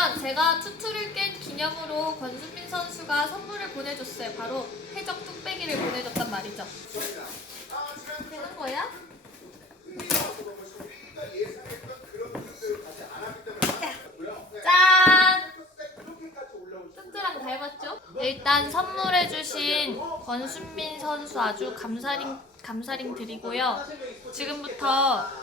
그러면 제가 투투를 깬 기념으로 권수민 선수가 선물을 보내줬어요. 바로 해적 뚝배기를 보내줬단 말이죠. 되는 거야? 짠! 뚜뚜랑 닮았죠? 일단 선물해주신 권순민 선수 아주 감사링 감사링 드리고요. 지금부터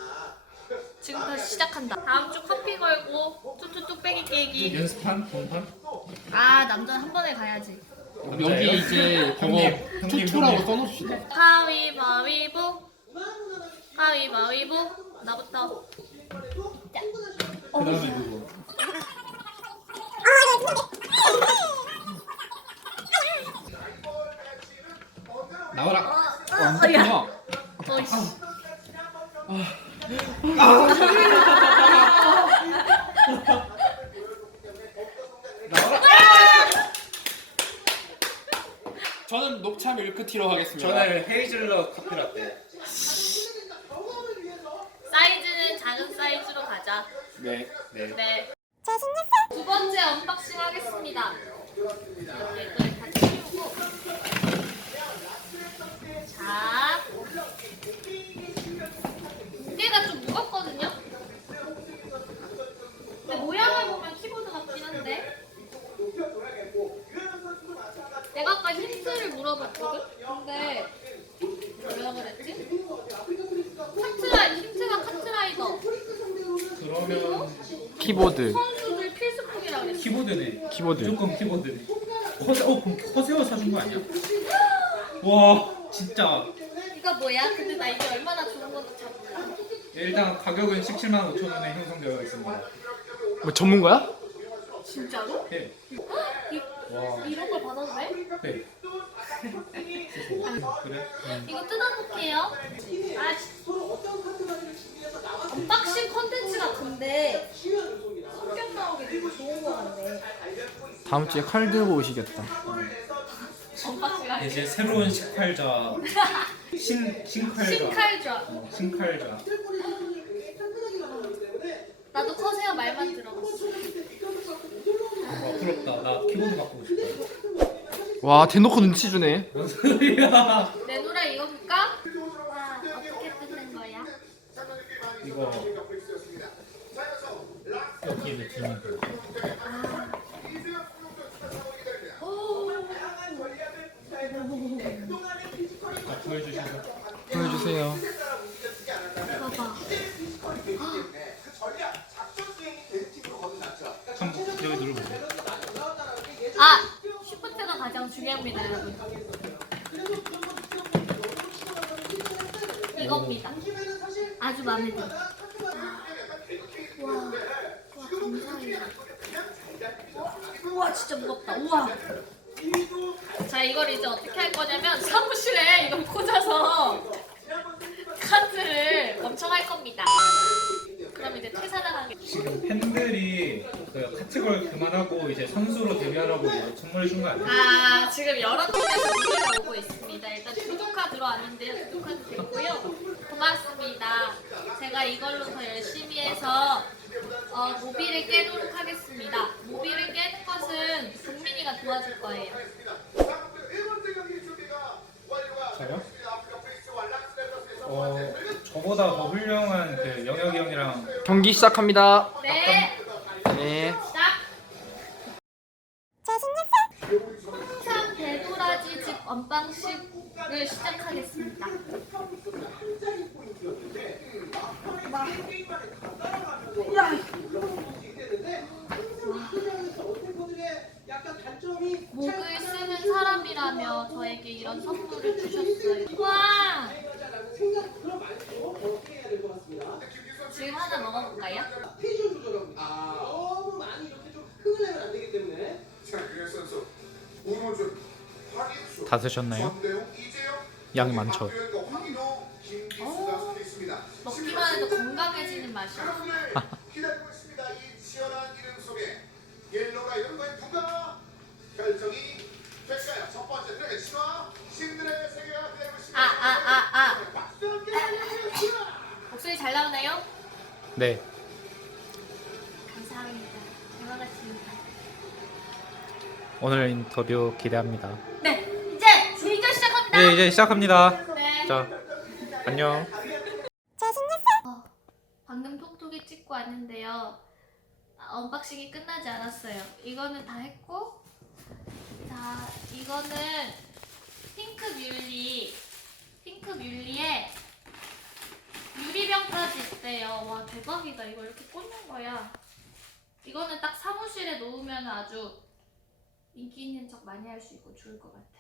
지금부터 시작한다. 다음 주 커피 걸고 뚜뚜 뚝배기 깨기. 연습판? 본판? 아 남자는 한 번에 가야지. 여기 이제 그거 투투라고. 써놓읍시다. 가위바위보 가위바위보 나부터 자. 그 다음에 누구? 나와라. 어, 어, 야. 어이씨. 저는 녹차 밀크티로 하겠습니다. 저는 헤이즐넛 커피라떼. 사이즈는 작은 사이즈로 가자. 네. 네. 네. 두 번째 언박싱 하겠습니다. 이걸 다 치우고. 자. 무게가 좀 무겁거든요? 근데 모양을 보면 키보드 같긴 한데. 내가 아까 힌트를 물어봤거든? 근데 뭐라 그랬지? 카트라이, 힌트가 카트라이더. 그러면 키보드. 선수들 필수품이라 그랬어. 키보드네. 키보드. 무조건 키보드네. 커세, 어, 그럼 커세어 사준 거 아니야? 와, 진짜. 이거 뭐야? 근데 나 이게 얼마나 좋은 건지 잘 몰라. 일단 가격은 17만 5천 원에 형성되어 있습니다. 뭐 전문가야? 진짜로? 네. 이, 와. 이런 걸 받아도 돼? 네. 그래? 이거 뜯어볼게요. 아, 씨. 언박싱 컨텐츠가 근데 성격 나오게 되게 좋은 거 같네. 다음 주에 칼 들고 오시겠다. 언박싱. 이제 새로운 식칼자. 신, 신칼자. 신칼좌. 어, 신칼자. 나도 커세어 말만 들어봤어. 와, 부럽다. 나 키보드 바꾸고 싶다. 와 대놓고 눈치 주네. 뭔 소리야? 내노라 이거 볼까? 와, 어떻게 뜯는 거야? 이거. 여기는 재밌고. 아, 보여주시죠. 보여주세요. 봐봐. 중요합니다, 여러분. 이겁니다. 아주 마음에 들어. 우와, 진짜 무겁다. 우와. 자, 이걸 이제 어떻게 할 거냐면 사무실에 이걸 꽂아서 카드를 엄청 할 겁니다. 지금 팬들이 그 카트걸 그만하고 이제 선수로 데뷔하라고 이거 선물 준거 아니야? 아 지금 여러 통에서 문의가 오고 있습니다. 일단 두둑카 들어왔는데요. 두둑카도 됐고요. 고맙습니다. 제가 이걸로 더 열심히 해서 어, 모비를 깨도록 하겠습니다. 모비를 깨는 것은 국민이가 도와줄 거예요. 저요? 어 저보다 더 훌륭한 그 영혁이 형이랑 경기 시작합니다. 네. 네. 시작. 홍삼 배도라지 집 언방식을 시작하겠습니다. 목을 쓰는 사람이라며 저에게 이런 선물을 주셨어요. 와! 지금 하나 먹어볼까요? 너무 많이 이렇게 좀 흥을 내면 안 되기 때문에 다 드셨나요? 양이 많죠. 먹기만 해도 건강해지는 맛이야. 기다리고 있습니다. 이 치열한 이름 속에 옐로가 이런 거에 누가 결정이 될까요? 첫 번째 트랙 신화 신들의 세계가 기다리고 있습니다. 아, 아, 아, 아. 박수 함께 해주세요. 목소리 잘 나오나요? 네. 감사합니다. 대화같이 오늘 인터뷰 기대합니다. 네, 이제 이제 시작합니다. 네, 이제 시작합니다. 네. 자, 안녕. 어, 방금 톡톡이 찍고 왔는데요. 아, 언박싱이 끝나지 않았어요. 이거는 다 했고, 자, 이거는 핑크 뮬리, 핑크 있대요. 와, 대박이다. 이거 이렇게 꽂는 거야. 이거는 딱 사무실에 놓으면 아주 인기 있는 척 많이 할 수 있고 좋을 것 같아요.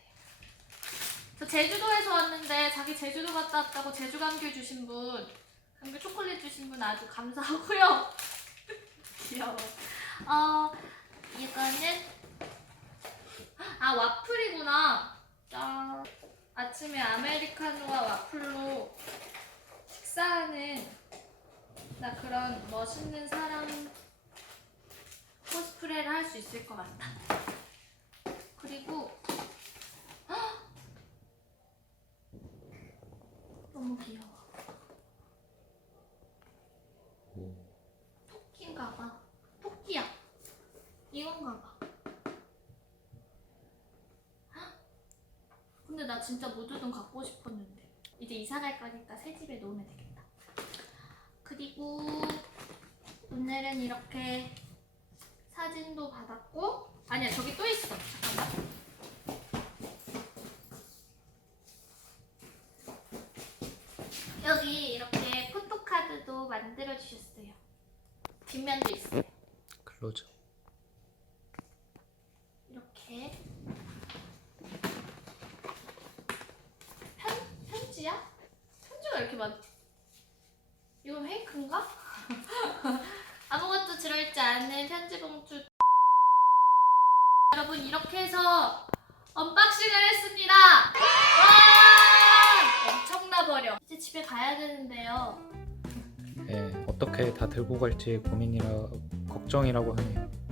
저 제주도에서 왔는데 자기 제주도 갔다 왔다고 제주 감귤 주신 분 감귤 초콜릿 주신 분 아주 감사하고요. 귀여워. 어 이거는 아 와플이구나. 짠. 아침에 아메리카노와 와플로 식사하는 나 그런 멋있는 사람 코스프레를 할 수 있을 것 같다. 그리고 너무 귀여워. 토끼인가 봐. 토끼야. 이건가 봐. 헉! 근데 나 진짜 무드등 갖고 싶었는데. 이제 이사 갈 거니까 새 집에 놓으면 되겠다. 그리고 오늘은 이렇게 사진도 받았고 아니야 저기 또 있어. 잠깐만. 여기 이렇게 포토카드도 만들어 주셨어요. 뒷면도 있어요. 클로즈. 이렇게 편 편지야? 편지가 이렇게 많? 이건 페이크인가? 아무것도 들어있지 않은 편지 봉투. 여러분 이렇게 해서 언박싱을 했습니다. 와! 엄청나 버려. 이제 집에 가야 되는데요. 네, 어떻게 다 들고 갈지 고민이라 걱정이라고 하네요.